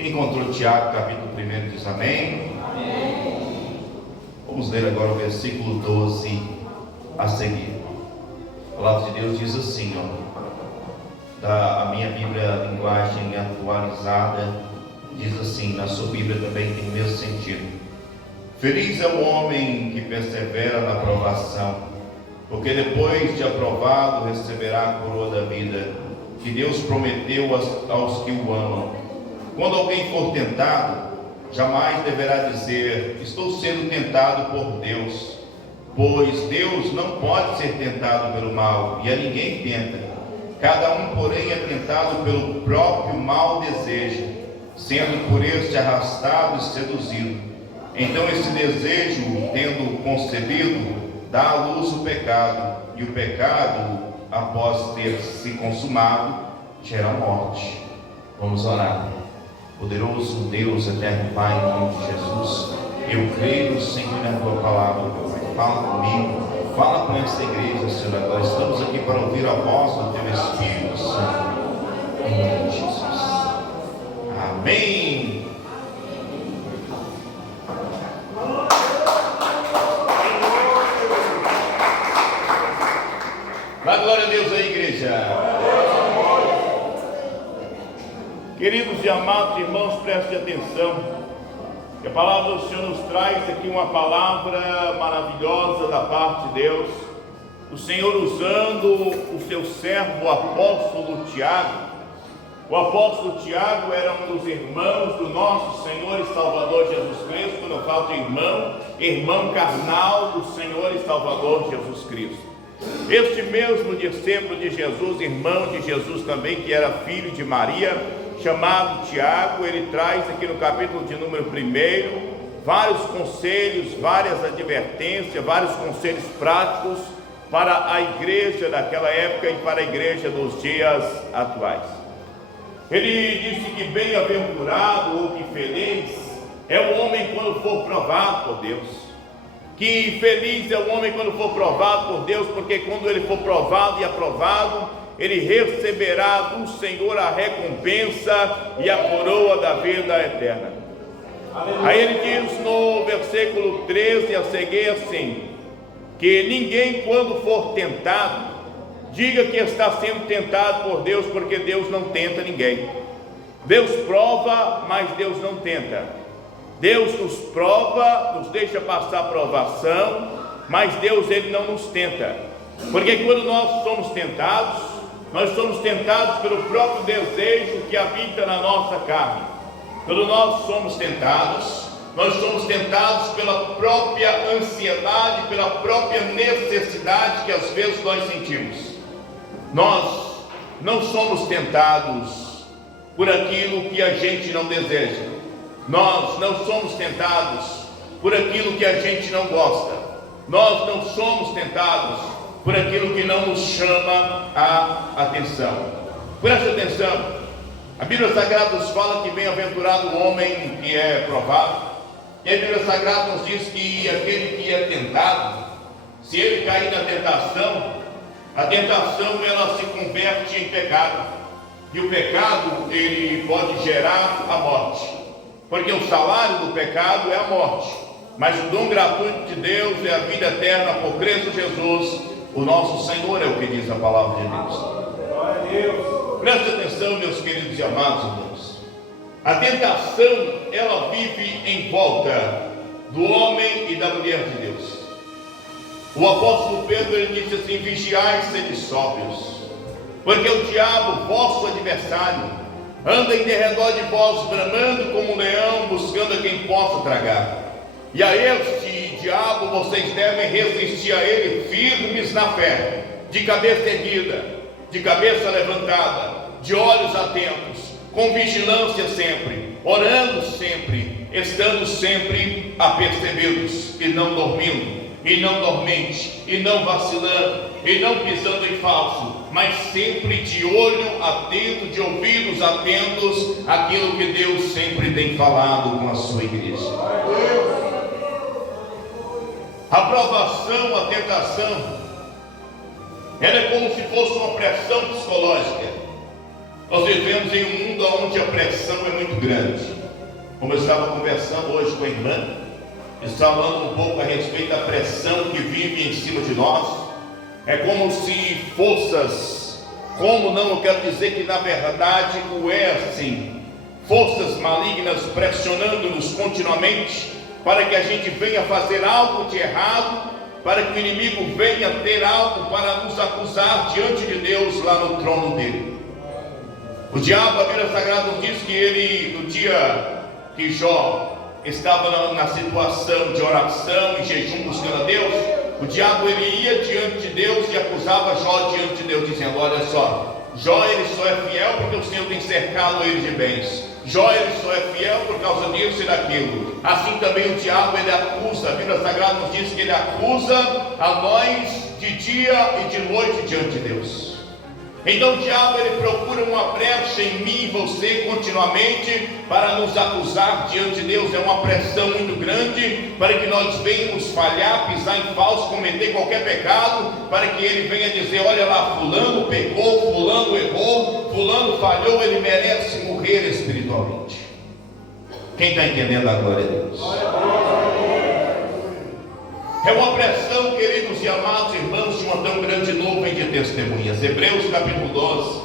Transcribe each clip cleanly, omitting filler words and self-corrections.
Quem encontrou Tiago, capítulo 1, diz amém. Amém. Vamos ler agora o versículo 12 a seguir. A palavra de Deus diz assim, a minha Bíblia, linguagem atualizada, diz assim, na sua Bíblia também tem o mesmo sentido. Feliz é o homem que persevera na provação, porque depois de aprovado receberá a coroa da vida, que Deus prometeu aos que o amam. Quando alguém for tentado, jamais deverá dizer, estou sendo tentado por Deus, pois Deus não pode ser tentado pelo mal, e a ninguém tenta. Cada um, porém, é tentado pelo próprio mau desejo, sendo por este arrastado e seduzido. Então esse desejo, tendo concebido, dá à luz o pecado, e o pecado, após ter se consumado, gera morte. Vamos orar. Poderoso Deus, eterno Pai, em nome de Jesus, eu creio, Senhor, na Tua palavra. Fala comigo, fala com esta igreja, Senhor. Agora estamos aqui para ouvir a voz do Teu Espírito Santo, em nome de Jesus. Amém. Dá glória a Deus aí, igreja. Queridos e amados irmãos, prestem atenção, que a palavra do Senhor nos traz aqui uma palavra maravilhosa da parte de Deus. O Senhor usando o seu servo, o apóstolo Tiago. O apóstolo Tiago era um dos irmãos do nosso Senhor e Salvador Jesus Cristo. Quando eu falo de irmão carnal do Senhor e Salvador Jesus Cristo. Este mesmo discípulo de Jesus, irmão de Jesus também, que era filho de Maria, chamado Tiago, ele traz aqui no capítulo de número 1 vários conselhos, várias advertências, vários conselhos práticos para a igreja daquela época e para a igreja dos dias atuais. Ele disse que bem-aventurado ou que feliz é o homem quando for provado por Deus. Que feliz é o homem quando for provado por Deus, porque quando ele for provado e aprovado, ele receberá do Senhor a recompensa e a coroa da vida eterna. Aleluia. Aí ele diz no versículo 13 a seguir assim, que ninguém quando for tentado, diga que está sendo tentado por Deus, porque Deus não tenta ninguém. Deus prova, mas Deus não tenta. Deus nos prova, nos deixa passar provação, mas Deus ele não nos tenta. Porque quando nós somos tentados pelo próprio desejo que habita na nossa carne. Quando nós somos tentados pela própria ansiedade, pela própria necessidade que às vezes nós sentimos. Nós não somos tentados por aquilo que a gente não deseja. Nós não somos tentados por aquilo que a gente não gosta. Nós não somos tentados por aquilo que não nos chama a atenção. Preste atenção, a Bíblia Sagrada nos fala que bem-aventurado o homem que é provado, e a Bíblia Sagrada nos diz que aquele que é tentado, se ele cair na tentação, a tentação ela se converte em pecado, e o pecado ele pode gerar a morte, porque o salário do pecado é a morte, mas o dom gratuito de Deus é a vida eterna por Cristo Jesus, o nosso Senhor, é o que diz a palavra de Deus. Glória a Deus. Preste atenção, meus queridos e amados irmãos. A tentação, ela vive em volta do homem e da mulher de Deus. O apóstolo Pedro, ele disse assim, vigiai e sede sóbrios, porque o diabo, vosso adversário, anda em derredor de vós, bramando como um leão, buscando a quem possa tragar. E a este diabo vocês devem resistir a ele firmes na fé, de cabeça erguida, de cabeça levantada, de olhos atentos, com vigilância sempre, orando sempre, estando sempre apercebidos, e não dormindo, e não dormente, e não vacilando, e não pisando em falso, mas sempre de olho atento, de ouvidos atentos, aquilo que Deus sempre tem falado com a sua igreja. A provação, a tentação, ela é como se fosse uma pressão psicológica. Nós vivemos em um mundo onde a pressão é muito grande. Como eu estava conversando hoje com a irmã, estava falando um pouco a respeito da pressão que vive em cima de nós. É como se forças, eu quero dizer que na verdade o é assim, forças malignas pressionando-nos continuamente para que a gente venha fazer algo de errado, para que o inimigo venha ter algo para nos acusar diante de Deus lá no trono dele. O diabo, a Bíblia Sagrada nos diz que ele, no dia que Jó estava na situação de oração e jejum buscando a Deus, o diabo ele ia diante de Deus e acusava Jó diante de Deus, dizendo: olha só, Jó ele só é fiel porque o Senhor tem cercado ele de bens. Jó ele só é fiel por causa disso e daquilo. Assim também o diabo ele acusa. A Bíblia Sagrada nos diz que ele acusa a nós de dia e de noite diante de Deus. Então o diabo ele procura uma brecha em mim e você continuamente para nos acusar diante de Deus. É uma pressão muito grande para que nós venhamos falhar, pisar em falso, cometer qualquer pecado, para que ele venha dizer: olha lá, fulano pecou, fulano errou, fulano falhou, ele merece morrer espiritualmente. Quem está entendendo a glória de Deus? É uma pressão, queridos e amados irmãos, de uma tão grande nuvem de testemunhas. Hebreus capítulo 12,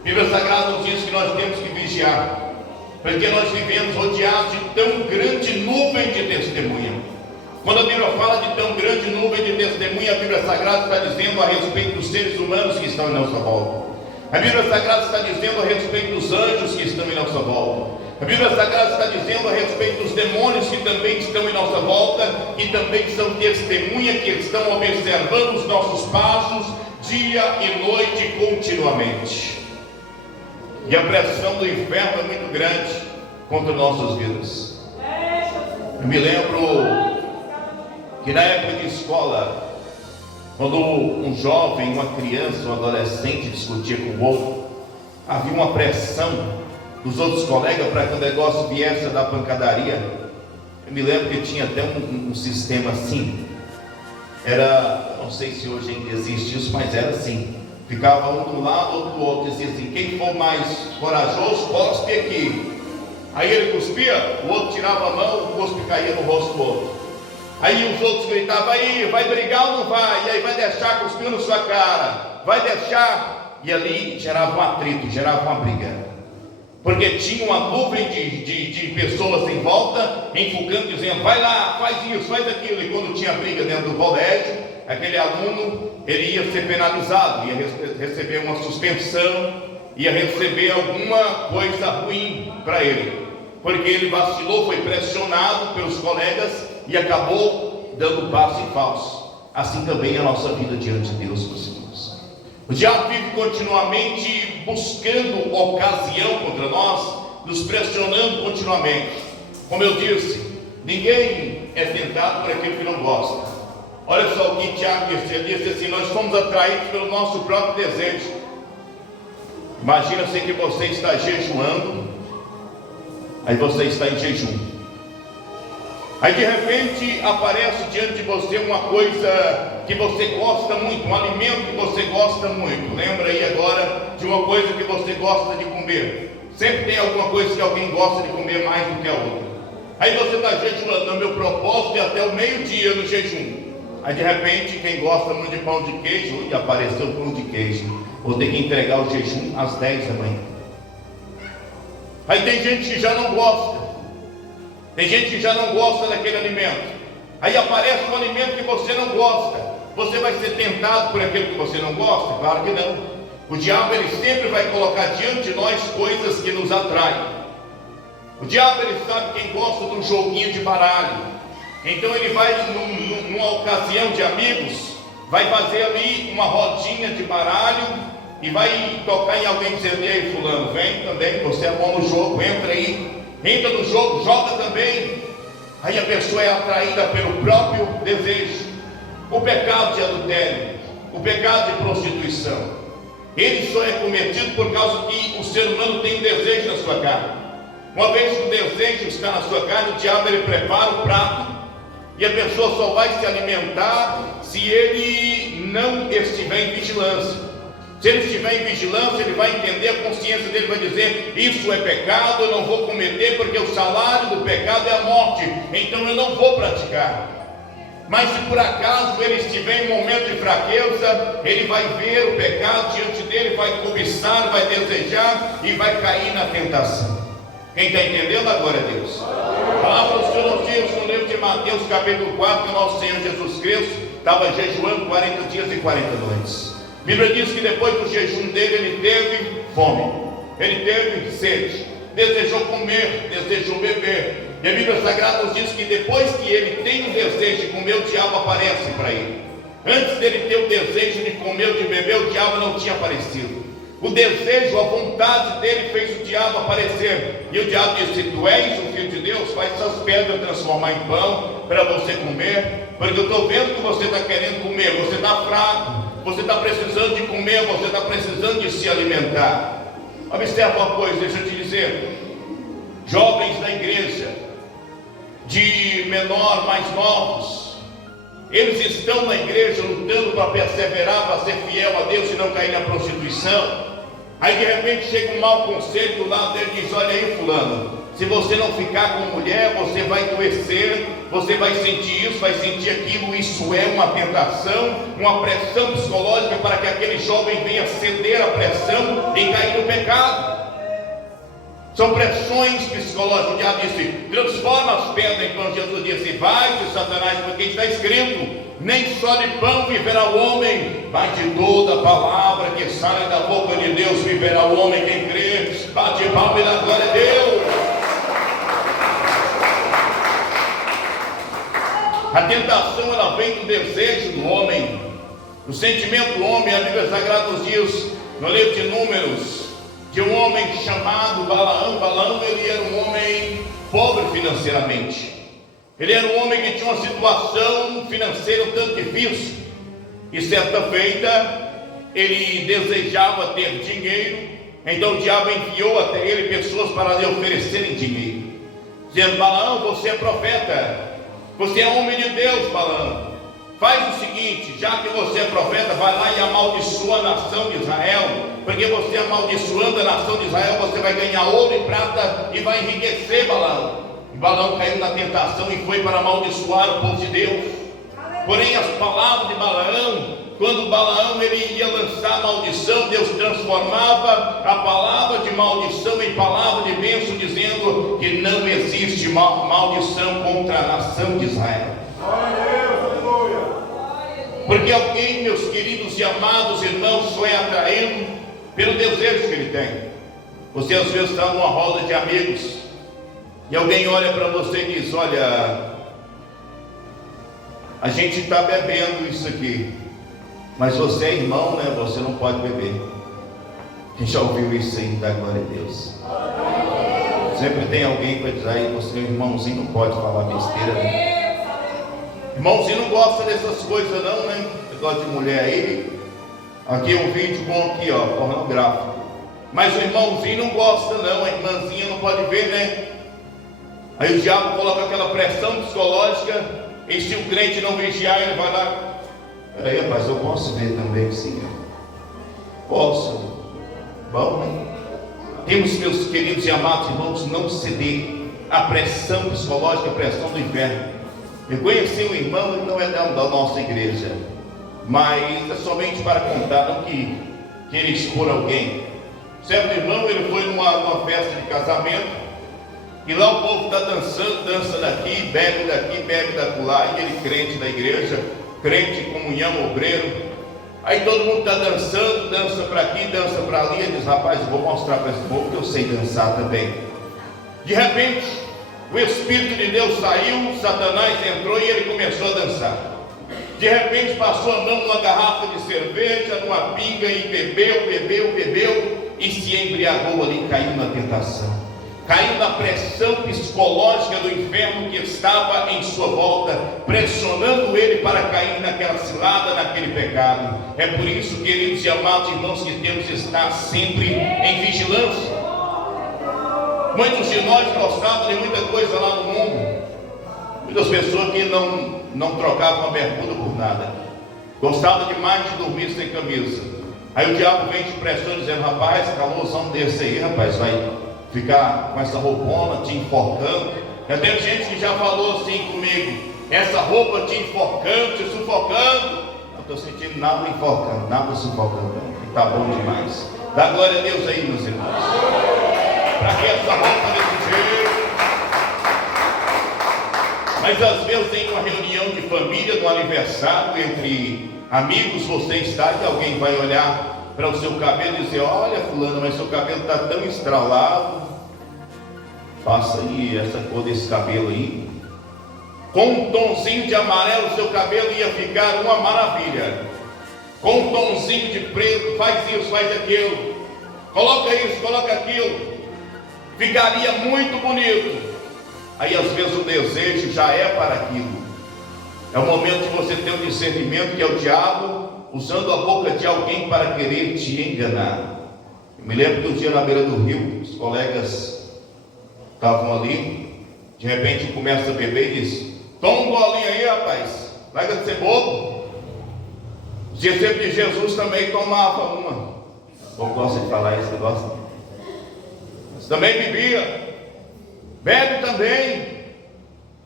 a Bíblia Sagrada nos diz que nós temos que vigiar, porque nós vivemos rodeados de tão grande nuvem de testemunha. Quando a Bíblia fala de tão grande nuvem de testemunha, a Bíblia Sagrada está dizendo a respeito dos seres humanos que estão em nossa volta. A Bíblia Sagrada está dizendo a respeito dos anjos que estão em nossa volta. A Bíblia Sagrada está dizendo a respeito dos demônios que também estão em nossa volta, que também são testemunha, que estão observando os nossos passos dia e noite continuamente. E a pressão do inferno é muito grande contra nossas vidas. Eu me lembro que na época de escola, quando um jovem, uma criança, um adolescente discutia com o outro, havia uma pressão dos outros colegas para que o negócio viesse a dar pancadaria. Eu me lembro que tinha até um sistema assim, não sei se hoje ainda existe isso, mas era assim, ficava um do lado, outro do outro, dizia assim: quem for mais corajoso, cospe aqui. Aí ele cuspia, o outro tirava a mão, o cuspe caía no rosto do outro. Aí os outros gritavam: aí, vai brigar ou não vai? E aí, vai deixar cuspindo na sua cara? Vai deixar? E ali gerava um atrito, gerava uma briga, porque tinha uma nuvem de pessoas em volta, enfocando, dizendo: vai lá, faz isso, faz aquilo. E quando tinha briga dentro do colégio, aquele aluno, ele ia ser penalizado, ia receber uma suspensão, ia receber alguma coisa ruim para ele, porque ele vacilou, foi pressionado pelos colegas e acabou dando passo em falso. Assim também é a nossa vida diante de Deus, meus irmãos. O diabo vive continuamente buscando ocasião contra nós, nos pressionando continuamente. Como eu disse, ninguém é tentado por aquilo que não gosta. Olha só o que Tiago disse assim: nós somos atraídos pelo nosso próprio desejo. Imagina-se que você está jejuando, aí você está em jejum. Aí de repente aparece diante de você uma coisa que você gosta muito, um alimento que você gosta muito. Lembra aí agora de uma coisa que você gosta de comer. Sempre tem alguma coisa que alguém gosta de comer mais do que a outra. Aí você está jejuando: no meu propósito é até o meio-dia no jejum. Aí de repente, quem gosta muito de pão de queijo, e apareceu o pão de queijo, vou ter que entregar o jejum às 10 da manhã. Aí tem gente que já não gosta. Tem gente que já não gosta daquele alimento. Aí aparece um alimento que você não gosta. Você vai ser tentado por aquilo que você não gosta? Claro que não. O diabo ele sempre vai colocar diante de nós coisas que nos atraem. O diabo ele sabe quem gosta de um joguinho de baralho. Então ele vai numa ocasião de amigos, vai fazer ali uma rodinha de baralho e vai tocar em alguém dizendo: e aí fulano, vem também, você é bom no jogo, entra aí. Entra no jogo, joga também. Aí a pessoa é atraída pelo próprio desejo. O pecado de adultério, o pecado de prostituição, ele só é cometido por causa que o ser humano tem um desejo na sua carne. Uma vez que o desejo está na sua carne, o diabo ele prepara o prato, e a pessoa só vai se alimentar se ele não estiver em vigilância. Se ele estiver em vigilância, ele vai entender, a consciência dele vai dizer: isso é pecado, eu não vou cometer, porque o salário do pecado é a morte, então eu não vou praticar. Mas se por acaso ele estiver em momento de fraqueza, ele vai ver o pecado diante dele, vai cobiçar, vai desejar e vai cair na tentação. Quem está entendendo? A glória a Deus. A palavra do Senhor nos diz no livro de Mateus capítulo 4, que o nosso Senhor Jesus Cristo estava jejuando 40 dias e 40 noites. A Bíblia diz que depois do jejum dele, ele teve fome, ele teve sede, desejou comer, desejou beber. E a Bíblia Sagrada nos diz que depois que ele tem o desejo de comer, o diabo aparece para ele. Antes dele ter o desejo de comer ou de beber, o diabo não tinha aparecido. O desejo, a vontade dele fez o diabo aparecer. E o diabo disse: tu és o Filho de Deus, faz essas pedras transformar em pão para você comer. Porque eu estou vendo que você está querendo comer, você está fraco, você está precisando de comer, você está precisando de se alimentar. Observa uma coisa, deixa eu te dizer. Jovens da igreja, de menor, mais novos, eles estão na igreja lutando para perseverar, para ser fiel a Deus e não cair na prostituição. Aí de repente chega um mau conselho do lado dele e diz: olha aí, fulano, se você não ficar com mulher, você vai adoecer, você vai sentir isso, vai sentir aquilo. Isso é uma tentação, uma pressão psicológica para que aquele jovem venha ceder à pressão e cair no pecado. São pressões psicológicas. O diabo disse: transforma as pedras em pão. Jesus disse: vai de Satanás, porque está escrito: nem só de pão viverá o homem, mas de toda a palavra que sai da boca de Deus viverá o homem. Quem crê, bate palma e dá glória a Deus. A tentação, ela vem do desejo do homem, do sentimento do homem. A Bíblia Sagrada nos diz no livro de Números de um homem chamado Balaão. Balaão, ele era um homem pobre financeiramente. Ele era um homem que tinha uma situação financeira um tanto difícil. E certa feita, ele desejava ter dinheiro. Então o diabo enviou até ele pessoas para lhe oferecerem dinheiro, dizendo: Balaão, você é profeta, você é homem de Deus, Balaão. Faz o seguinte, já que você é profeta, vai lá e amaldiçoa a nação de Israel, porque você amaldiçoando a nação de Israel, você vai ganhar ouro e prata e vai enriquecer, Balaão. E Balaão caiu na tentação e foi para amaldiçoar o povo de Deus. Porém, as palavras de Balaão, quando Balaão ele ia lançar a maldição, Deus transformava a palavra de maldição em palavra de bênção, dizendo que não existe maldição contra a nação de Israel. Porque alguém, meus queridos e amados irmãos, só é atraído pelo desejo que ele tem. Você às vezes está numa roda de amigos e alguém olha para você e diz: olha, a gente está bebendo isso aqui, mas você é irmão, né? Você não pode beber. Quem já ouviu isso aí, dá glória a Deus. Sempre tem alguém que vai dizer: aí você é irmãozinho, não pode falar besteira, né? Irmãozinho não gosta dessas coisas não, né? Negócio de mulher aí. Aqui é um vídeo bom aqui, ó, pornográfico. Mas o irmãozinho não gosta não, a irmãzinha não pode ver, né? Aí o diabo coloca aquela pressão psicológica, e se o crente não vigiar, ele vai lá: peraí, rapaz, eu posso ver também, sim? Posso. Bom, né? Temos, meus queridos e amados irmãos, não ceder à pressão psicológica, à pressão do inferno. Eu conheci um irmão, ele não é da nossa igreja, mas é somente para contar, não que queira expor alguém. Certo irmão, ele foi numa festa de casamento, e lá o povo está dançando, dança daqui, bebe daquela, e ele crente da igreja, crente em comunhão, obreiro. Aí todo mundo está dançando, dança para aqui, dança para ali. Ele diz: rapaz, eu vou mostrar para esse povo que eu sei dançar também. De repente, o Espírito de Deus saiu, Satanás entrou e ele começou a dançar. De repente passou a mão numa garrafa de cerveja, numa pinga, e bebeu e se embriagou ali, caiu na tentação, caiu na pressão psicológica do inferno que estava em sua volta, pressionando ele para cair naquela cilada, naquele pecado. É por isso, queridos e amados irmãos, que temos que estar sempre em vigilância. Muitos de nós gostavam de muita coisa lá no mundo. Muitas pessoas que não trocavam a bermuda por nada. Gostavam demais de dormir sem camisa. Aí o diabo vem te pressando dizendo: rapaz, calosão desse aí, rapaz, vai ficar com essa roupona te enforcando. Já teve gente que já falou assim comigo: essa roupa te enforcando, te sufocando. Não estou sentindo nada enforcando, nada sufocando, está bom demais. Dá glória a Deus aí, meus irmãos. Para que essa roupa desse jeito? Mas às vezes em uma reunião de família, no aniversário, entre amigos, você está e alguém vai olhar para o seu cabelo e dizer: olha, fulano, mas seu cabelo está tão estralado, passa aí essa cor desse cabelo aí. Com um tonzinho de amarelo, seu cabelo ia ficar uma maravilha. Com um tonzinho de preto, faz isso, faz aquilo, coloca isso, coloca aquilo, ficaria muito bonito. Aí às vezes o desejo já é para aquilo. É o momento de você ter um discernimento, que é o diabo usando a boca de alguém para querer te enganar. Eu me lembro do dia na beira do rio, os colegas estavam ali, de repente começa a beber e diz: toma um golinho aí, rapaz, larga de ser bobo. Os discípulos de Jesus também tomavam uma. Eu gosto de falar isso, você gosta? Mas também bebia. Bebe também.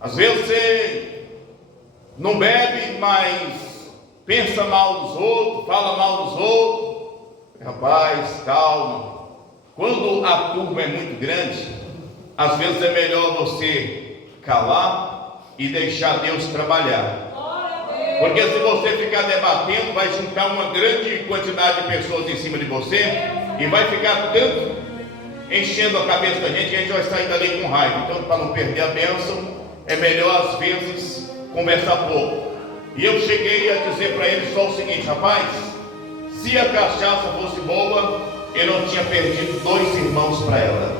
Às vezes você não bebe, mas pensa mal dos outros, fala mal dos outros. Rapaz, calma. Quando a turma é muito grande, às vezes é melhor você calar e deixar Deus trabalhar. Porque se você ficar debatendo, vai juntar uma grande quantidade de pessoas em cima de você e vai ficar tanto enchendo a cabeça da gente, que a gente vai sair dali com raiva. Então, para não perder a bênção, é melhor às vezes conversar pouco. E eu cheguei a dizer para ele só o seguinte: rapaz, se a cachaça fosse boa, eu não tinha perdido 2 irmãos para ela.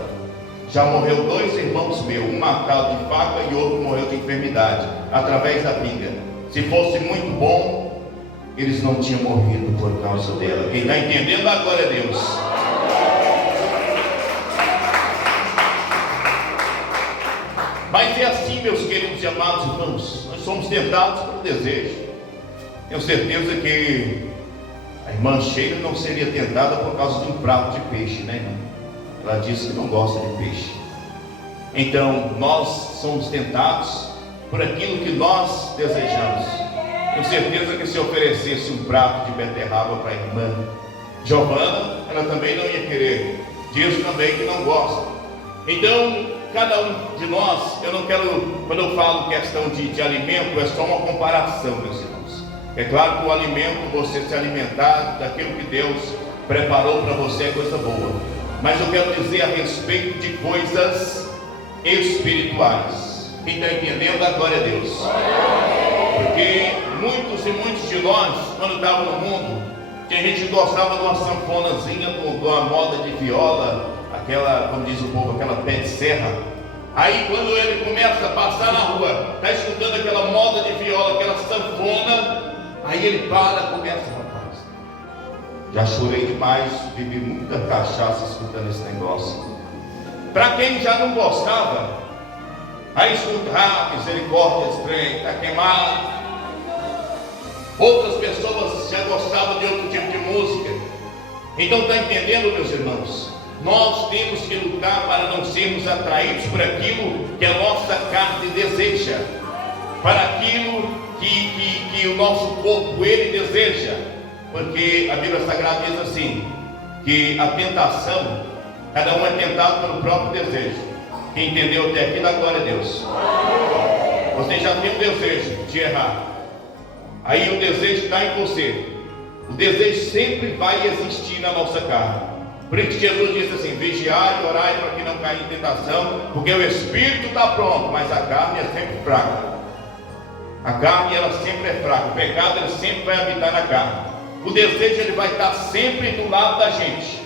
Já morreu 2 irmãos meus, um matado de faca e outro morreu de enfermidade, através da pinga. Se fosse muito bom, eles não tinham morrido por causa dela. Quem está entendendo, a glória a Deus. Mas é assim, meus queridos e amados irmãos, nós somos tentados pelo desejo. Tenho certeza que a irmã Sheila não seria tentada por causa de um prato de peixe, né, irmã? Ela disse que não gosta de peixe. Então, nós somos tentados por aquilo que nós desejamos. Tenho certeza que se oferecesse um prato de beterraba para a irmã Giovana, ela também não ia querer. Diz também que não gosta. Então, cada um de nós, eu não quero, quando eu falo questão de alimento, é só uma comparação, meus irmãos. É claro que o alimento, você se alimentar daquilo que Deus preparou para você, é coisa boa. Mas eu quero dizer a respeito de coisas espirituais. Quem está entendendo, a glória a Deus. Porque muitos e muitos de nós, quando estavam no mundo, que a gente gostava de uma sanfonazinha, de uma moda de viola, aquela, como diz o povo, aquela pé de serra. Aí quando ele começa a passar na rua, está escutando aquela moda de viola, aquela sanfona, aí ele para, começa: rapaz, já chorei demais, bebi muita cachaça escutando esse negócio. Para quem já não gostava, aí escuta: misericórdia, esse trem está queimado. Outras pessoas já gostavam de outro tipo de música. Então está entendendo, meus irmãos? Nós temos que lutar para não sermos atraídos por aquilo que a nossa carne deseja, para aquilo que o nosso corpo ele deseja. Porque a Bíblia Sagrada diz assim, que a tentação, cada um é tentado pelo próprio desejo. Quem entendeu até aqui, dá glória a Deus. Você já tem o desejo de errar, aí o desejo está em você. O desejo sempre vai existir na nossa carne. Por isso que Jesus disse assim: vigiai e orai para que não caia em tentação, porque o espírito está pronto, mas a carne é sempre fraca. A carne, ela sempre é fraca. O pecado, ele sempre vai habitar na carne. O desejo, ele vai estar sempre do lado da gente.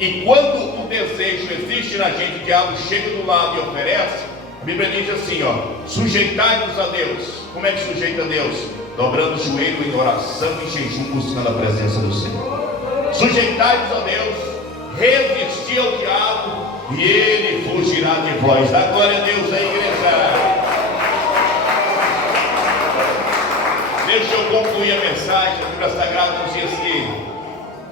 E quando o desejo existe na gente, o diabo chega do lado e oferece. A Bíblia diz assim, sujeitai-vos a Deus. Como é que sujeita a Deus? Dobrando o joelho em oração e jejum, buscando a presença do Senhor. Sujeitai-vos a Deus, resisti ao diabo e ele fugirá de vós. Dá glória a Deus aí, igreja. Deixa eu concluir a mensagem. A Bíblia Sagrada nos diz que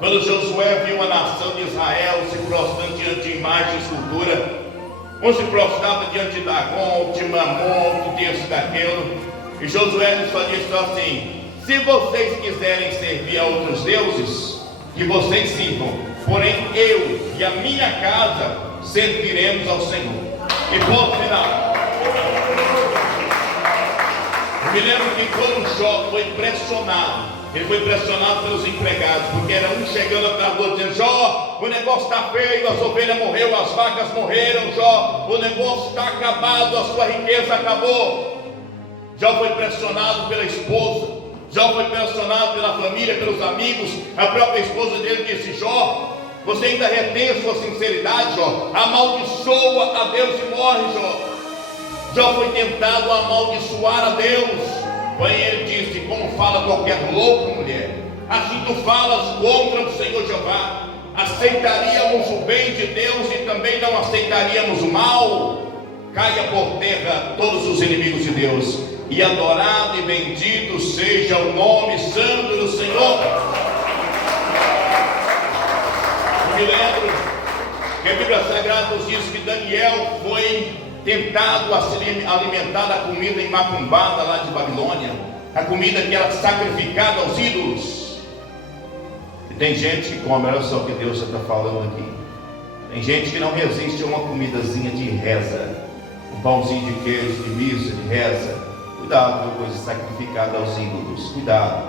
Quando Josué viu a nação de Israel se prostrando diante de imagem e escultura, um se prostrava diante de Dagon, de Mamon, diante daquilo, e Josué lhes disse assim: se vocês quiserem servir a outros deuses, que vocês sirvam, porém eu e a minha casa serviremos ao Senhor. E ponto final. Eu me lembro que quando Jó foi pressionado, ele foi pressionado pelos empregados, porque era um chegando atrás do outro dizendo: Jó, o negócio está feio, as ovelhas morreram, as vacas morreram, Jó, o negócio está acabado, a sua riqueza acabou. Jó foi pressionado pela esposa, Jó foi pressionado pela família, pelos amigos. A própria esposa dele disse: Jó, você ainda retém a sua sinceridade, Jó? Amaldiçoa a Deus e morre, Jó. Jó foi tentado a amaldiçoar a Deus. Porém ele disse: como fala qualquer louco, mulher, assim tu falas contra o Senhor Jeová. Aceitaríamos o bem de Deus e também não aceitaríamos o mal. Caia por terra todos os inimigos de Deus, e adorado e bendito seja o nome santo do Senhor. Eu me lembro que a Bíblia Sagrada nos diz que Daniel foi tentado a se alimentar da comida imacumbada lá de Babilônia, a comida que era sacrificada aos ídolos. E tem gente que come, olha só o que Deus está falando aqui. Tem gente que não resiste a uma comidazinha de reza, um pãozinho de queijo, de missa, de reza. Cuidado com coisa sacrificada aos ídolos, cuidado,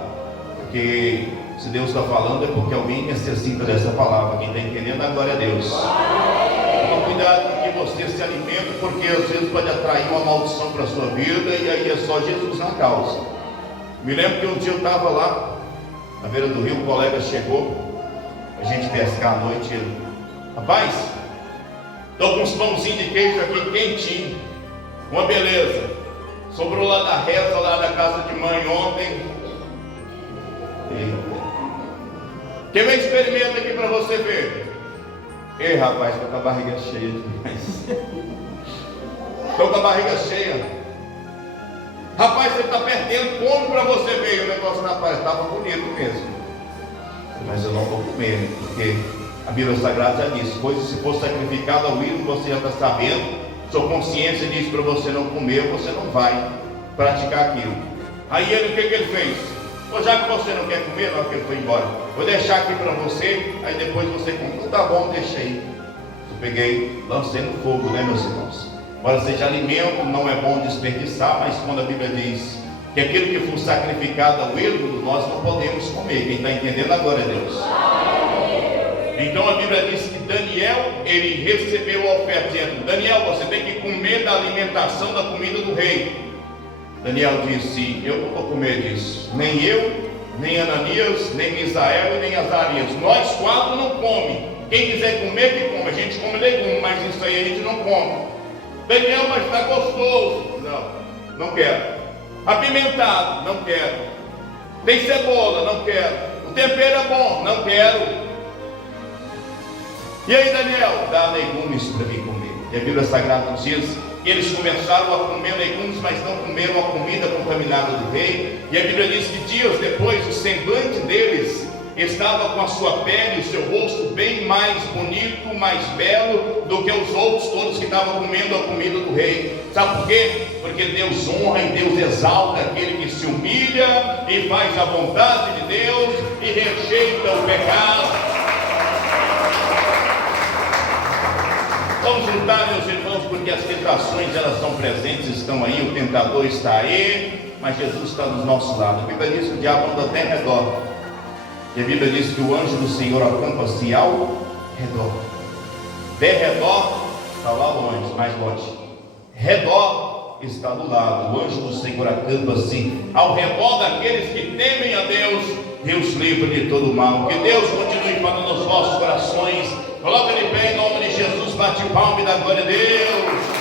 porque se Deus está falando é porque alguém necessita dessa palavra. Quem está entendendo, a glória a Deus. Então cuidado com que você se alimenta, porque às vezes pode atrair uma maldição para a sua vida, e aí é só Jesus na causa. Me lembro que um dia eu estava lá na beira do rio, um colega chegou, a gente pescar à noite. Ele: rapaz, estou com uns pãozinhos de queijo aqui quentinho, uma beleza, sobrou lá da reza, lá da casa de mãe ontem. Quem vem experimenta aqui para você ver. Ei, rapaz, estou com a barriga cheia demais. Estou com a barriga cheia. Rapaz, você está perdendo, come para você ver. O negócio, rapaz, estava bonito mesmo, mas eu não vou comer, porque a Bíblia Sagrada já diz: coisa se for sacrificada ao ídolo, você já está sabendo, sua consciência diz para você não comer, você não vai praticar aquilo. Aí ele, o que ele fez? Já que você não quer comer, na hora que ele foi embora, vou deixar aqui para você, aí depois você come. Tá bom, deixei. Eu peguei, lancei no fogo, né, meus irmãos? Agora, seja alimento, não é bom desperdiçar, mas quando a Bíblia diz que aquilo que for sacrificado ao ídolo, nós não podemos comer. Quem está entendendo agora é Deus. Então a Bíblia diz que Daniel, ele recebeu a oferta, dizendo: Daniel, você tem que comer da alimentação da comida do rei. Daniel disse: eu não vou comer disso, nem eu, nem Ananias, nem Misael e nem Azarias. Nós quatro não comemos. Quem quiser comer, que come. A gente come legume, mas isso aí a gente não come. Daniel, mas está gostoso. Não quero. Apimentado, não quero. Tem cebola, não quero. O tempero é bom, não quero. E aí, Daniel, dá legumes para mim comer. E a Bíblia Sagrada nos diz que eles começaram a comer legumes, mas não comeram a comida contaminada do rei. E a Bíblia diz que dias depois o semblante deles estava com a sua pele, o seu rosto bem mais bonito, mais belo do que os outros todos que estavam comendo a comida do rei. Sabe por quê? Porque Deus honra e Deus exalta aquele que se humilha e faz a vontade de Deus e rejeita o pecado. Vamos lutar, meus irmãos, porque as tentações, elas são presentes, estão aí, o tentador está aí, mas Jesus está do nosso lado. A Bíblia diz que o diabo anda até redor, e a Bíblia diz que o anjo do Senhor acampa-se ao redor. De redor está lá longe, mais longe. Redor está do lado. O anjo do Senhor acampa-se ao redor daqueles que temem a Deus e os livra de todo mal. Que Deus continue falando nos nossos corações. Coloca de pé em nome de Jesus, bate palma e dá glória a Deus.